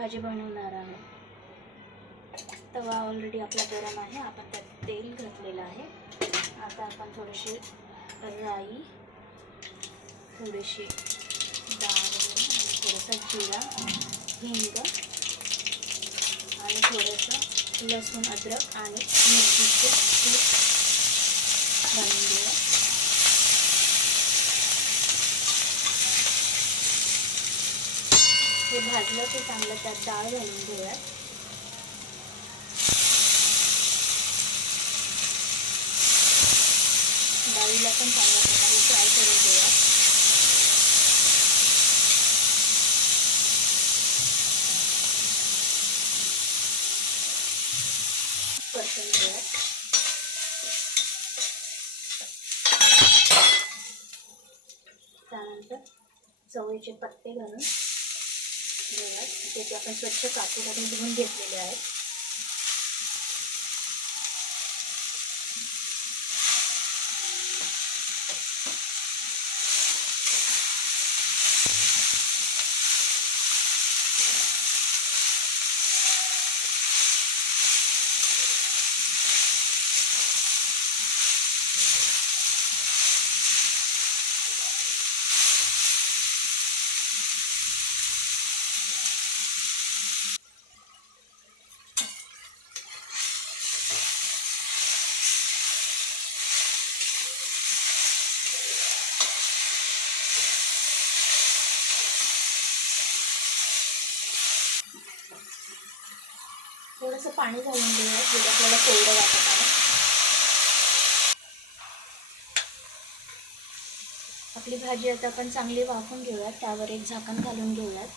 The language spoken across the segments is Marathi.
भाजी बनवणार आहोत. तवा ऑलरेडी आपला गरम आहे. आपण त्यात तेल घातलेलं आहे. आता आपण थोडीशी राई, थोडीशी डाळ आणि थोडासा जिरा, हिंग आणि थोडंसं लसूण, अद्रक आणि मिरचीचे कूट घालून घेऊया. हे भाजलं ते चांगलं त्यात डाळ घालून घेऊयात. डाळीला पण चांगल्या प्रकारे फ्राय करून घेऊयात. परतून घेऊयात. त्यानंतर चवळीचे पत्ते घालून घेऊयात. ते आपण स्वच्छ कापून धुवून घेतलेले आहेत. थोडंसं पाणी घालून घेऊयात जे आपल्याला कोरडं वाटत आहे. आपली भाजी आता आपण चांगली वाफून घेऊयात. त्यावर एक झाकण घालून घेऊयात.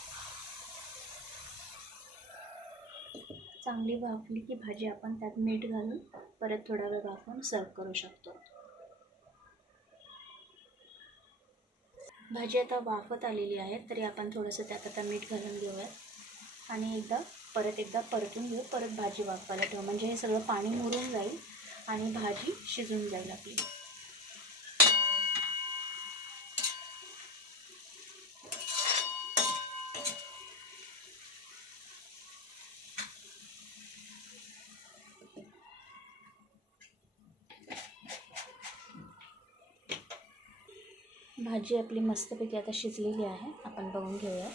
चांगली वाफली की भाजी आपण त्यात मीठ घालून परत थोडा वेळ वाफवून सर्व करू शकतो. भाजी आता वाफत आलेली आहे, तरी आपण थोडंसं त्यात आता मीठ घालून घेऊयात आणि परत एकदा परतून घेऊ. परत भाजी वाफवायला ठेवू, म्हणजे हे सगळं पाणी मुरून जाईल आणि भाजी शिजून जाईल आपली. भाजी आपली मस्तपैकी आता शिजलेली आहे. आपण बघून घेऊया.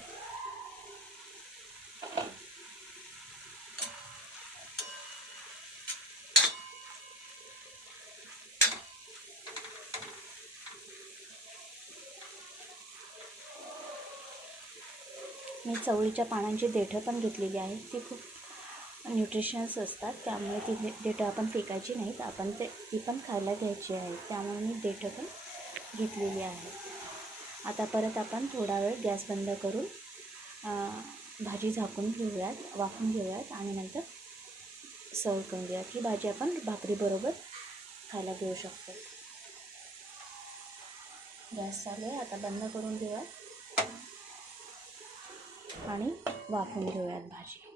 मी चवळीच्या पानांची देठं पण घेतलेली आहेत. ती खूप न्यूट्रिशन्स असतात, त्यामुळे ती देठं आपण फेकायची नाहीत. आपण ती पण खायला घ्यायची आहेत. त्यामुळे मी देठं पण घेतलेली आहे. आता परत आपण थोडा वेळ गॅस बंद करून भाजी झाकून घेऊयात, वाफून घेऊयात आणि नंतर सर्व करून घेऊयात. ही भाजी आपण भाकरीबरोबर खायला घेऊ शकतो. गॅस चालू आहे. आता बंद करून घेऊयात आणि वाफून घेऊयात भाजी.